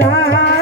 सा